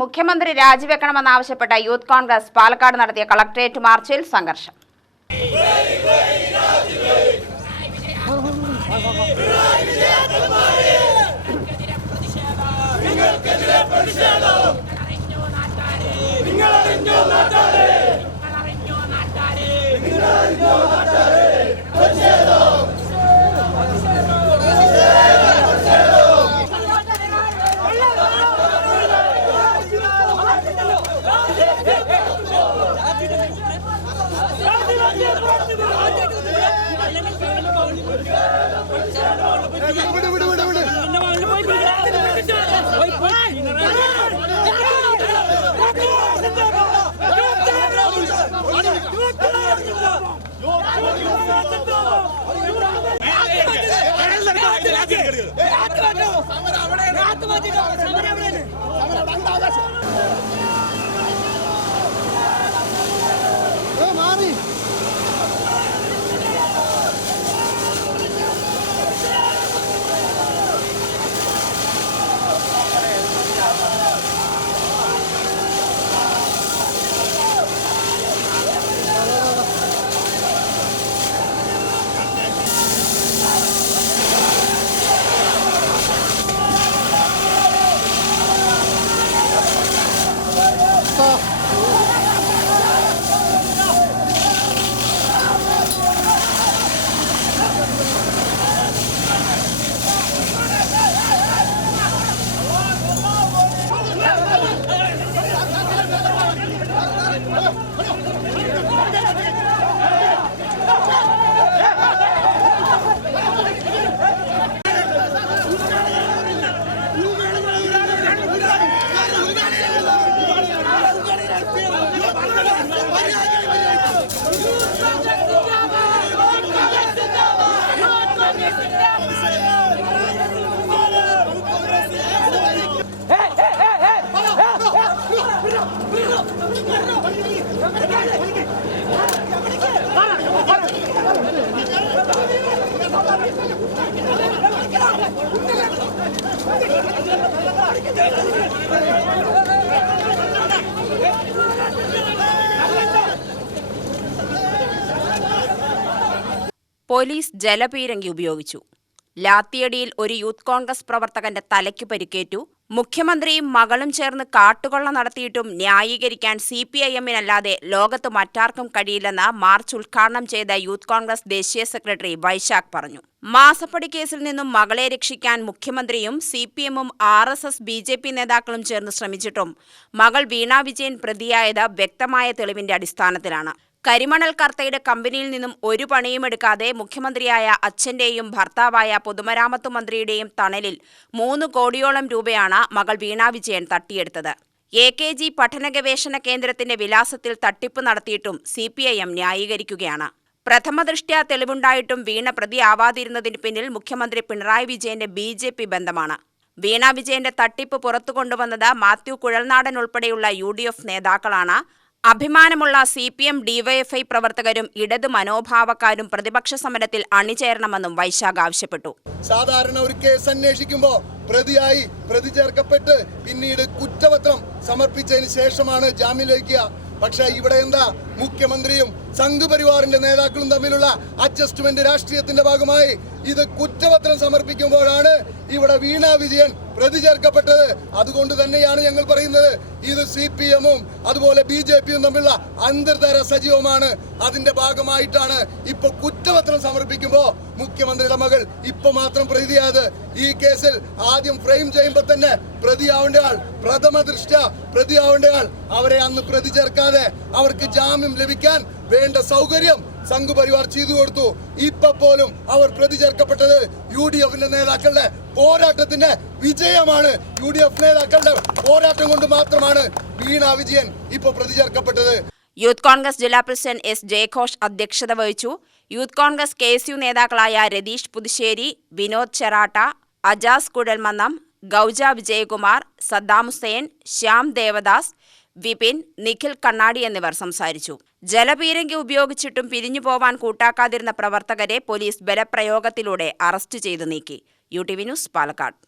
മുഖ്യമന്ത്രി രാജിവെക്കണമെന്നാവശ്യപ്പെട്ട യൂത്ത് കോൺഗ്രസ് പാലക്കാട് നടത്തിയ കളക്ടറേറ്റ് മാർച്ചിൽ സംഘർഷം. പോലീസ് ജലപീരങ്കി ഉപയോഗിച്ചു. ലാത്തിയടിയിൽ ഒരു യൂത്ത് കോൺഗ്രസ് പ്രവർത്തകന്റെ തലയ്ക്ക് പരിക്കേറ്റു. മുഖ്യമന്ത്രിയും മകളും ചേർന്ന് കാട്ടുകൊള്ള നടത്തിയിട്ടും ന്യായീകരിക്കാൻ CPIM-നല്ലാതെ ലോകത്ത് മറ്റാർക്കും കഴിയില്ലെന്ന് മാർച്ച് ഉദ്ഘാടനം ചെയ്ത യൂത്ത് കോൺഗ്രസ് ദേശീയ സെക്രട്ടറി വൈശാഖ് പറഞ്ഞു. മാസപ്പടി കേസിൽ നിന്നും മകളെ രക്ഷിക്കാൻ മുഖ്യമന്ത്രിയും CPM-ഉം RSS BJP നേതാക്കളും ചേർന്ന് ശ്രമിച്ചിട്ടും മകൾ വീണ വിജയൻ പ്രതിയായത് വ്യക്തമായ തെളിവിന്റെ അടിസ്ഥാനത്തിലാണ്. കരിമണൽ കർത്തയുടെ കമ്പനിയിൽ നിന്നും ഒരു പണിയുമെടുക്കാതെ മുഖ്യമന്ത്രിയായ അച്ഛന്റെയും ഭർത്താവായ പൊതുമരാമത്ത് മന്ത്രിയുടെയും തണലിൽ 3 കോടിയോളം രൂപയാണ് മകൾ വീണ വിജയൻ തട്ടിയെടുത്തത്. AKG പഠന ഗവേഷണ കേന്ദ്രത്തിന്റെ വിലാസത്തിൽ തട്ടിപ്പ് നടത്തിയിട്ടും CPIM ന്യായീകരിക്കുകയാണ്. പ്രഥമദൃഷ്ട്യാ തെളിവുണ്ടായിട്ടും വീണ പ്രതിയാവാതിരുന്നതിന് പിന്നിൽ മുഖ്യമന്ത്രി പിണറായി വിജയന്റെ BJP ബന്ധമാണ്. വീണ വിജയന്റെ തട്ടിപ്പ് പുറത്തുകൊണ്ടുവന്നത് മാത്യു കുഴൽനാടൻ ഉൾപ്പെടെയുള്ള UDF നേതാക്കളാണ്. അഭിമാനമുള്ള CPM DYFI പ്രവർത്തകരും ഇടതു മനോഭാവക്കാരും പ്രതിപക്ഷ സമരത്തിൽ അണിചേരണമെന്നും വൈശാഖ് ആവശ്യപ്പെട്ടു. സാധാരണ ഒരു കേസ് അന്വേഷിക്കുമ്പോൾ പ്രതി ചേർക്കപ്പെട്ട് പിന്നീട് കുറ്റപത്രം സമർപ്പിച്ചതിന് ശേഷമാണ് ജാമ്യം ലഭിക്കുക. പക്ഷെ ഇവിടെ എന്താ, മുഖ്യമന്ത്രിയും സംഘപരിവാറിന്റെ നേതാക്കളും തമ്മിലുള്ള അഡ്ജസ്റ്റ്മെന്റ് രാഷ്ട്രീയത്തിന്റെ ഭാഗമായി ഇത് കുറ്റപത്രം സമർപ്പിക്കുമ്പോഴാണ് ഇവിടെ വീണ വിജയൻ പ്രതി ചേർക്കപ്പെട്ടത്. അതുകൊണ്ട് തന്നെയാണ് ഞങ്ങൾ പറയുന്നത് ഇത് CPM-ഉം അതുപോലെ BJP-യും തമ്മിലുള്ള അന്തർധാര സജീവമാണ്. അതിന്റെ ഭാഗമായിട്ടാണ് ഇപ്പൊ കുറ്റപത്രം സമർപ്പിക്കുമ്പോൾ മുഖ്യമന്ത്രിയുടെ മകൾ ഇപ്പൊ മാത്രം പ്രതിയായത്. ഈ കേസിൽ ആദ്യം ഫ്രെയിം ചെയ്യുമ്പോൾ തന്നെ പ്രതിയാവേണ്ട ആൾ, പ്രഥമ ദൃഷ്ട്യാ പ്രതിയാവേണ്ട ആൾ, അവരെ അന്ന് പ്രതി ചേർക്കാതെ അവർക്ക് ജാമ്യം ലഭിക്കാൻ വേണ്ട സൗകര്യം സംഘപരിവാർ ചെയ്തു കൊടുത്തു. ഇപ്പൊ പോലും അവർ പ്രതി ചേർക്കപ്പെട്ടത് UDF-ന്റെ നേതാക്കളുടെ പോരാട്ടത്തിന്റെ വിജയമാണ്. UDF നേതാക്കളുടെ പോരാട്ടം കൊണ്ട് മാത്രമാണ് വീണ വിജയൻ ഇപ്പൊ പ്രതി ചേർക്കപ്പെട്ടത്. യൂത്ത് കോൺഗ്രസ് ജില്ലാ പ്രസിഡന്റ് S ജയഘോഷ് അധ്യക്ഷത വഹിച്ചു. യൂത്ത് കോൺഗ്രസ് KSU നേതാക്കളായ രതീഷ് പുതുശ്ശേരി, വിനോദ് ചെറാട്ട, അജാസ് കുഴൽമന്നം, ഗൗജ വിജയകുമാർ, സദ്ദാം ഹുസൈൻ, ശ്യാം ദേവദാസ്, വിപിൻ, നിഖിൽ കണ്ണാടി എന്നിവർ സംസാരിച്ചു. ജലപീരങ്കി ഉപയോഗിച്ചിട്ടും പിരിഞ്ഞു പോവാൻ കൂട്ടാക്കാതിരുന്ന പ്രവർത്തകരെ പോലീസ് ബലപ്രയോഗത്തിലൂടെ അറസ്റ്റ് ചെയ്തു നീക്കി. UTV news, Palakkad.